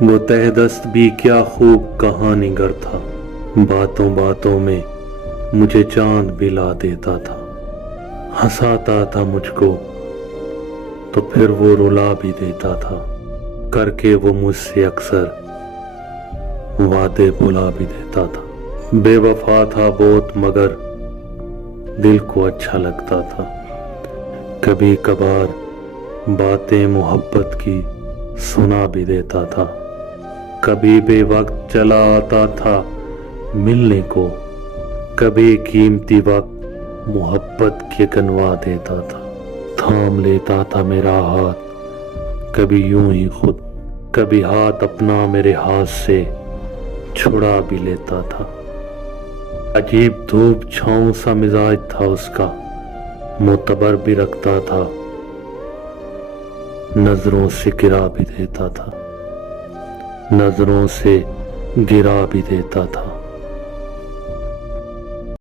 وہ تہدست بھی کیا خوب کہانی گر تھا، باتوں باتوں میں مجھے چاند بھی لا دیتا تھا، ہنساتا تھا مجھ کو تو پھر وہ رلا بھی دیتا تھا، کر کے وہ مجھ سے اکثر وعدے بھلا بھی دیتا تھا۔ بے وفا تھا بہت مگر دل کو اچھا لگتا تھا، کبھی کبھار باتیں محبت کی سنا بھی دیتا تھا، کبھی بے وقت چلا آتا تھا ملنے کو، کبھی قیمتی وقت محبت کے گنوا دیتا تھا، تھام لیتا تھا میرا ہاتھ کبھی یوں ہی خود، کبھی ہاتھ اپنا میرے ہاتھ سے چھڑا بھی لیتا تھا۔ عجیب دھوپ چھاؤں سا مزاج تھا اس کا، معتبر بھی رکھتا تھا، نظروں سے گرا بھی دیتا تھا، نظروں سے گرا بھی دیتا تھا۔